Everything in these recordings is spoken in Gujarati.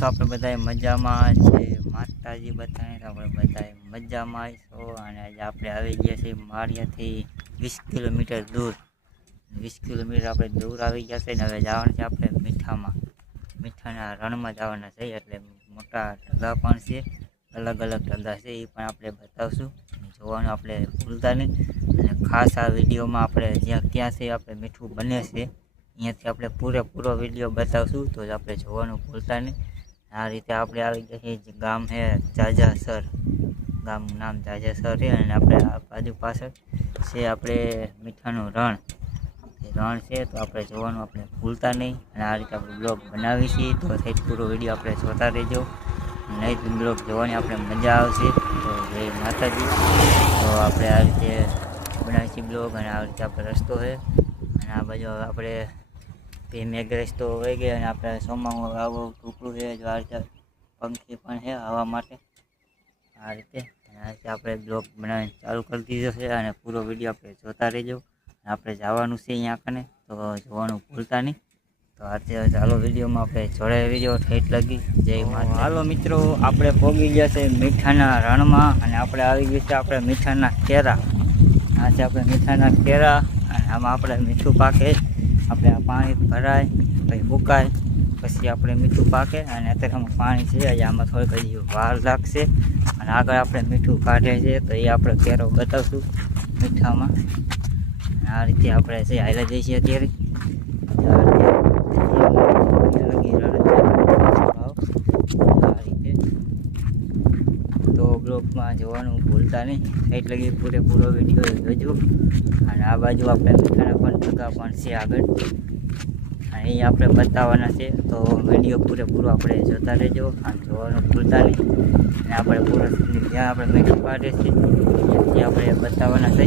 છો? આપણે બધા મજામાં છે, માતાજી બધાને આપણે બધા મજામાં છો. અને આજે આપણે આવી ગયા છીએ માળિયાથી 20 કિલોમીટર દૂર. 20 કિલોમીટર આપણે દૂર આવી ગયા છે ને હવે જવાનું છે આપણે મીઠાના રણમાં જવાના છે. એટલે મોટા ઢગા પણ છે, અલગ અલગ ઢગા છે, એ પણ આપણે બતાવશું. જોવાનું આપણે ભૂલતા નહીં. અને ખાસ આ વિડીયોમાં આપણે ક્યાં છે આપણે મીઠું બને છે અહીંયાથી આપણે પૂરેપૂરો વિડીયો બતાવશું, તો જ આપણે જોવાનું ભૂલતા નહીં. આ રીતે આપણે આવી ગયા છીએ, ગામ છે જાજાસર, ગામનું નામ જાજાસર છે. અને આપણે આ બાજુ પાછળ છે આપણે મીઠાનું રણ છે, તો આપણે જોવાનું આપણે ભૂલતા નહીં. અને આ રીતે આપણે બ્લોગ બનાવી છીએ, તો થઈ પૂરો વિડીયો આપણે જોતા રહેજો. નહીં બ્લોગ જોવાની આપણે મજા આવશે. તો જય માતાજી. તો આપણે આ રીતે બનાવી છીએ બ્લોગ, અને આ રીતે આપણે રસ્તો છે. અને આ બાજુ આપણે મેઘ રસ્તો હોય ગયા, અને આપણે સોમાનું આવું ટુકડું છે, જો આ રીતે પંખી પણ છે હવા માટે. આ રીતે આપણે બ્લોગ બનાવીને ચાલુ કરી દીધો છે, અને પૂરો વિડીયો આપણે જોતા રહેજો. આપણે જવાનું છે અહીંયા કને, તો જોવાનું ભૂલતા નહીં. તો આજે ચાલો વિડીયોમાં આપણે જોડાય વિડીયો ઠેઠ લગી. જય માતા. હાલો મિત્રો, આપણે પહોંચી ગયા છે મીઠાના રણમાં, અને આપણે આવી ગયા છે આપણે મીઠાના કેરા. આ છે આપણે મીઠાના કેરા, અને આમાં આપણે મીઠું પાકે. આપણે આ પાણી ભરાય પછી સુકાય, પછી આપણે મીઠું પાકે. અને અત્યારે આમાં પાણી છે, આમાં થોડીક હજી વાર લાગશે. અને આગળ આપણે મીઠું કાઢે છે, તો એ આપણે કેરો બતાવશું મીઠામાં. આ રીતે આપણે છે હાઈલા જઈએ છીએ અત્યારે. આ રીતે તો બ્લોગમાં જોવાનું ભૂલતા નહીં, એટલે કે પૂરેપૂરો વિડીયો જોજો. અને આ બાજુ આપણે મીઠાના પણ ટકા પણ છે આગળ, અને એ આપણે બતાવવાના છે. તો વિડીયો પૂરેપૂરો આપણે જોતા રહેજો, અને જોવાનું ભૂલતા નહીં. અને આપણે પૂરો જ્યાં આપણે મીઠું કાઢે છે ત્યાંથી આપણે બતાવવાના છે.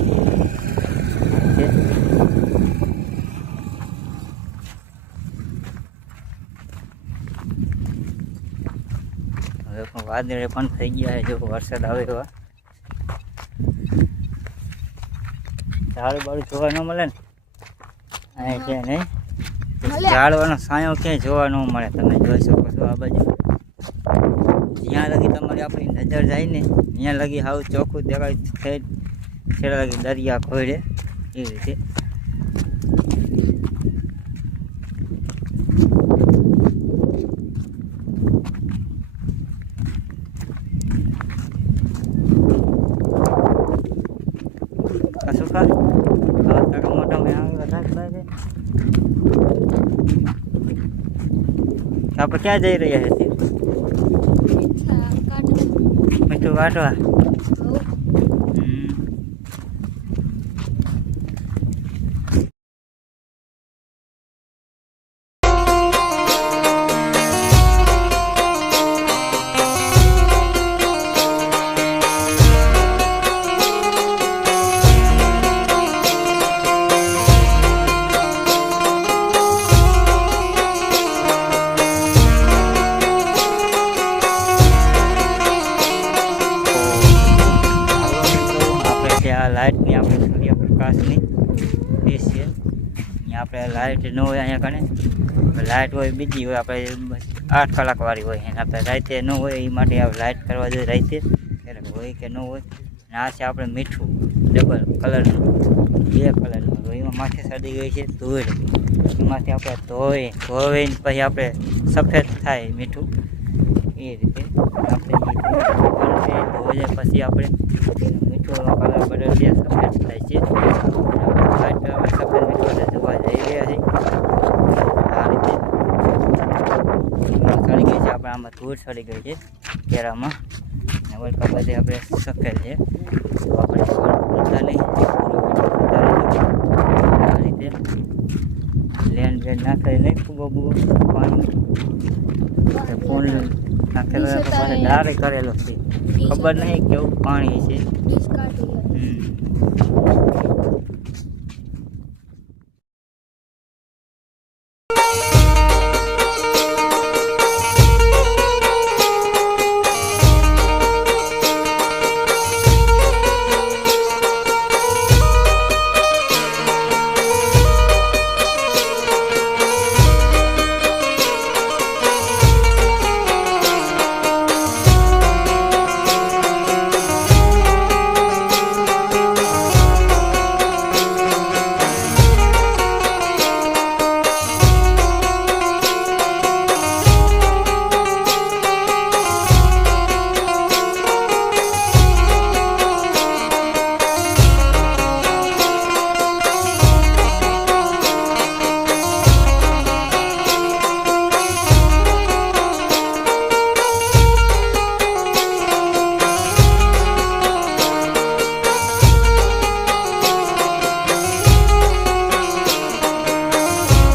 હવે પણ વાદળે પણ થઈ ગયા છે, જો વરસાદ આવે એવા. ઝાડ બાળું જોવા ન મળે ને અહીં છે નહીં, ઝાડવાનો સાયો ક્યાંય જોવા ન મળે. તમે જોઈ શકો છો આ બાજુ જ્યાં લગી તમારી આપણી નજર જાય ને ત્યાં લગી હાવ ચોખ્ખું દેખાય. છેડા લગી દરિયા ખોડે એ રીતે. આપણે ક્યાં જઈ રહ્યા છીએ? મીઠું કાઢવા. લાઇટની આપણે સૂર્યપ્રકાશની ડીશ છે. અહીંયા આપણે લાઇટ ન હોય અહીંયા કણે, લાઇટ હોય બીજી હોય આપણે 8 કલાકવાળી હોય, એને આપણે રાતે ન હોય એ માટે આપણે લાઇટ કરવા જોઈએ રાતે, ત્યારે હોય કે ન હોય. અને આ છે આપણે મીઠું ડબલ કલરનું, 2 કલરનું. તો એમાં માથે સડી ગઈ છે ધૂળ, એમાંથી આપણે ધોઈને પછી આપણે સફેદ થાય મીઠું. એ રીતે આપણે ધોઈએ પછી આપણે મીઠું કલર બદલીએ, સફેદ થાય છે. સફેદ મીઠું જોવા જઈ રહ્યા છે. આ રીતે સડી ગઈ છે આપણે, આમાં ધૂળ સડી ગઈ છે કેરામાં, અને વળકા બધે આપણે સફેદ છે. તો આપણે જોતા નહીં, આ રીતે લેન્ડ નાખી નહીં ખૂબ પાણી ફોન નાખેલો ડારે કરેલો છે, ખબર નહીં કેવું પાણી છે.